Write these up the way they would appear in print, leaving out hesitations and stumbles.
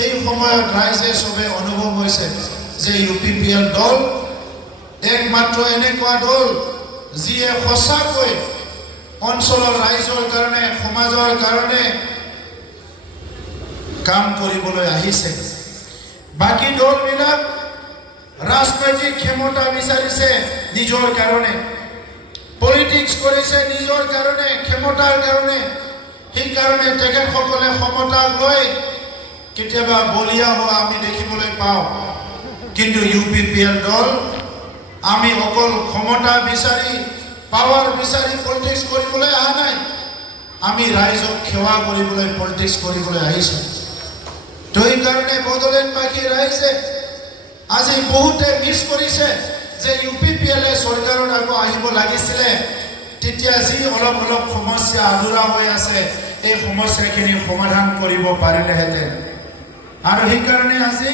সেই সময়ত ৰাইজে সবে অনুভৱ হৈছে যে UPPL দল একমাত্ৰ এনেকুৱা দল যিয়ে সঁচাকৈ অঞ্চলৰ ৰাইজৰ কাৰণে সমাজৰ কাৰণে কাম কৰিবলৈ আহিছে। বাকি দলবিলাক ৰাজনৈতিক ক্ষমতা বিচাৰিছে নিজৰ কাৰণে, পলিটিক্স কৰিছে নিজৰ কাৰণে, ক্ষমতাৰ কাৰণে। সেইকাৰণে তেখেতসকলে ক্ষমতাক লৈ কেতিয়াবা বলিয়া হোৱা আমি দেখিবলৈ পাওঁ। কিন্তু UPPL দল আমি অকল ক্ষমতা বিচাৰি পাৱাৰ বিচাৰি পলিটিক্স কৰিবলৈ অহা নাই, আমি ৰাইজক সেৱা কৰিবলৈ পলিটিক্স কৰিবলৈ আহিছোঁ। তো সেইকাৰণে বড়োলেণ্ডবাসী ৰাইজে আজি বহুতে মিছ কৰিছে যে UPPL চৰকাৰত আকৌ আহিব লাগিছিলে, তেতিয়া যি অলপ অলপ সমস্যা আধৰুৱা হৈ আছে এই সমস্যাখিনি সমাধান কৰিব পাৰিলেহেঁতেন। আৰু সেইকাৰণে আজি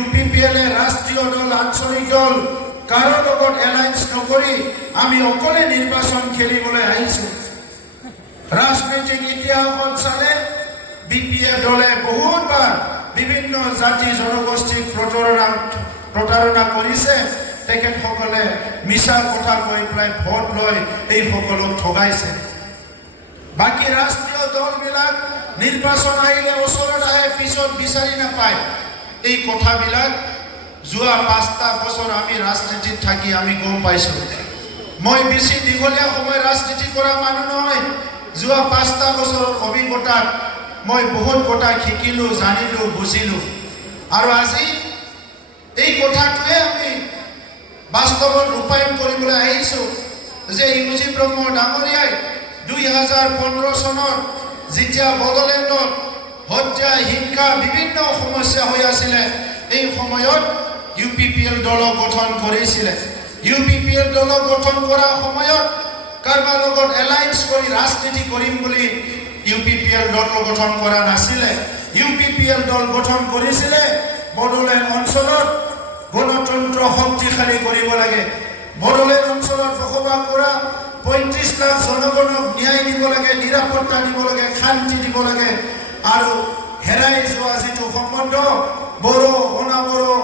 UPPL ৰাষ্ট্ৰীয় দল আঞ্চলিক দল কাৰো লগত এলায়েন্স নকৰি আমি অকলে নিৰ্বাচন খেলিবলৈ আহিছোঁ। ৰাজনৈতিক ইতিহাসত চালে BPF দলে বহুতবাৰ বিভিন্ন জাতি জনগোষ্ঠীক প্ৰতাৰণা কৰিছে। তেখেতসকলে মিছা কথা কৈ পেলাই ভোট লৈ এইসকলক ঠগাইছে। বাকী ৰাষ্ট্ৰীয় দলবিলাক নিৰ্বাচন আহিলে ওচৰত আহে, পিছত বিচাৰি নাপায়। এই কথাবিলাক যোৱা 5টা বছৰ আমি ৰাজনীতিত থাকি আমি গম পাইছোঁ। মই বেছি দীঘলীয়া সময় ৰাজনীতি কৰা মানুহ নহয়। যোৱা 5টা বছৰৰ অভিজ্ঞতাত মই বহুত কথা শিকিলোঁ, জানিলোঁ, বুজিলোঁ। আৰু আজি এই কথাটোৱে আমি বাস্তৱত ৰূপায়ণ কৰিবলৈ আহিছোঁ যে UG ব্ৰহ্ম ডাঙৰীয়াই 2015 চনত যেতিয়া বড়োলেণ্ডত হত্যা, হিংসা, বিভিন্ন সমস্যা হৈ আছিলে, এই সময়ত UPPL দলক গঠন কৰিছিলে। UPPL দলক গঠন কৰাৰ সময়ত কাৰোবাৰ লগত এলায়েন্স কৰি ৰাজনীতি কৰিম বুলি UPPL দল গঠন কৰা নাছিলে। UPPL দল গঠন কৰিছিলে বড়োলেণ্ড অঞ্চলত গণতন্ত্ৰ শক্তিশালী কৰিব লাগে, বড়োলেণ্ড অঞ্চলত বসবাস কৰা 35 লাখ জনগণক ন্যায় দিব লাগে, নিৰাপত্তা দিব লাগে, শান্তি দিব লাগে। আৰু হেৰাই যোৱা যিটো সম্বন্ধ বড়ো অনাবড়ো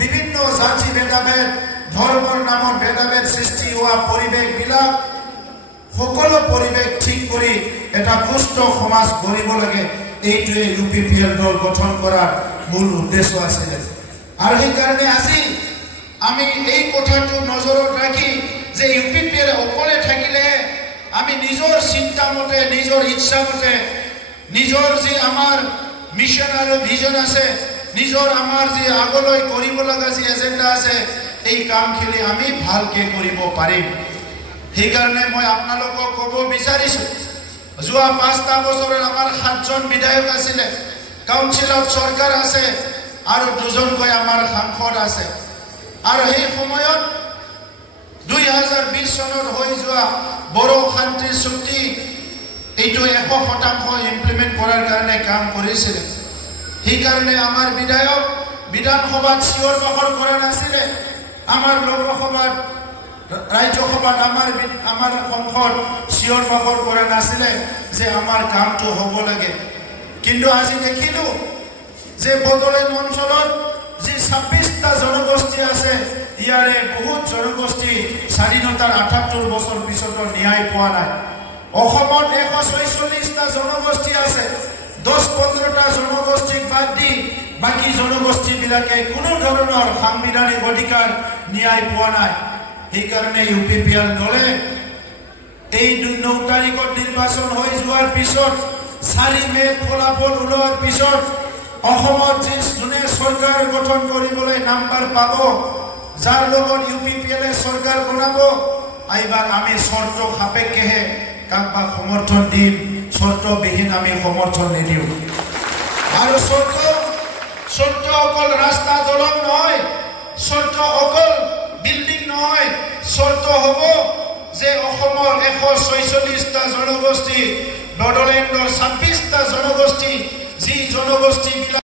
বিভিন্ন জাতি ভেদাভেদ, ধৰ্মৰ নামত ভেদাভেদ সৃষ্টি হোৱা পৰিৱেশবিলাক সকলো পৰিৱেশ ঠিক কৰি এটা সুস্থ সমাজ গঢ়িব লাগে। এইটোৱে UPPL দল গঠন কৰাৰ মূল উদ্দেশ্য আছিলে। আৰু সেইকাৰণে আজি আমি এই কথাটো নজৰত ৰাখি যে UPPL অকলে থাকিলেহে আমি নিজৰ চিন্তামতে, নিজৰ ইচ্ছামতে, নিজৰ যি আমাৰ মিছন আৰু ভিজন আছে, নিজৰ আমাৰ যি আগলৈ কৰিব লগা যি এজেণ্ডা আছে, এই কামখিনি আমি ভালকৈ কৰিব পাৰিম। সেইকাৰণে মই আপোনালোকক ক'ব বিচাৰিছোঁ, যোৱা 5টা বছৰত আমাৰ 7জন বিধায়ক আছিলে, কাউন্সিলত চৰকাৰ আছে আৰু 2জনকৈ আমাৰ সাংসদ আছে। আৰু সেই সময়ত 2020 চনত হৈ যোৱা বড়ো শান্তি চুক্তি এইটো 100% ইমপ্লিমেণ্ট কৰাৰ কাৰণে কাম কৰিছিলে। সেইকাৰণে আমাৰ বিধায়ক বিধানসভাত চিঞৰ বাখৰ কৰা নাছিলে, আমাৰ লোকসভাত ৰাজ্যসভাত আমাৰ সংসদ চিঞৰ বাখৰ কৰা নাছিলে যে আমাৰ কামটো হ'ব লাগে। কিন্তু আজি দেখিলোঁ যে বড়োলেণ্ড অঞ্চলত যি 26টা জনগোষ্ঠী আছে, ইয়াৰে বহুত জনগোষ্ঠী স্বাধীনতাৰ 78 বছৰ পিছতো ন্যায় পোৱা নাই। অসমত 146টা জনগোষ্ঠী আছে, 10-15টা জনগোষ্ঠীক বাদ দি বাকী জনগোষ্ঠীবিলাকে কোনো ধৰণৰ সাংবিধানিক অধিকাৰ ন্যায় পোৱা নাই। সেইকাৰণে UPPL দলে এই 9 তাৰিখত নিৰ্বাচন হৈ যোৱাৰ পিছত 4 মে'ত ফলাফল ওলোৱাৰ পিছত অসমত যোনে চৰকাৰ গঠন কৰিবলৈ নাম্বাৰ পাব, যাৰ লগত UPPL চৰকাৰ বনাব, এইবাৰ আমি চৰ্ত সাপেক্ষেহে কাকবা সমৰ্থন দিম, চৰ্তবিহীন আমি সমৰ্থন নিদিওঁ। আৰু চৰ্ত অকল ৰাস্তা দলং নহয়, চৰ্ত অকল বিল্ডিং নহয়, চৰ্ত হ'ব যে অসমৰ 146টা জনগোষ্ঠী, বড়োলেণ্ডৰ 26টা জনগোষ্ঠী, যি জনগোষ্ঠীবিলাক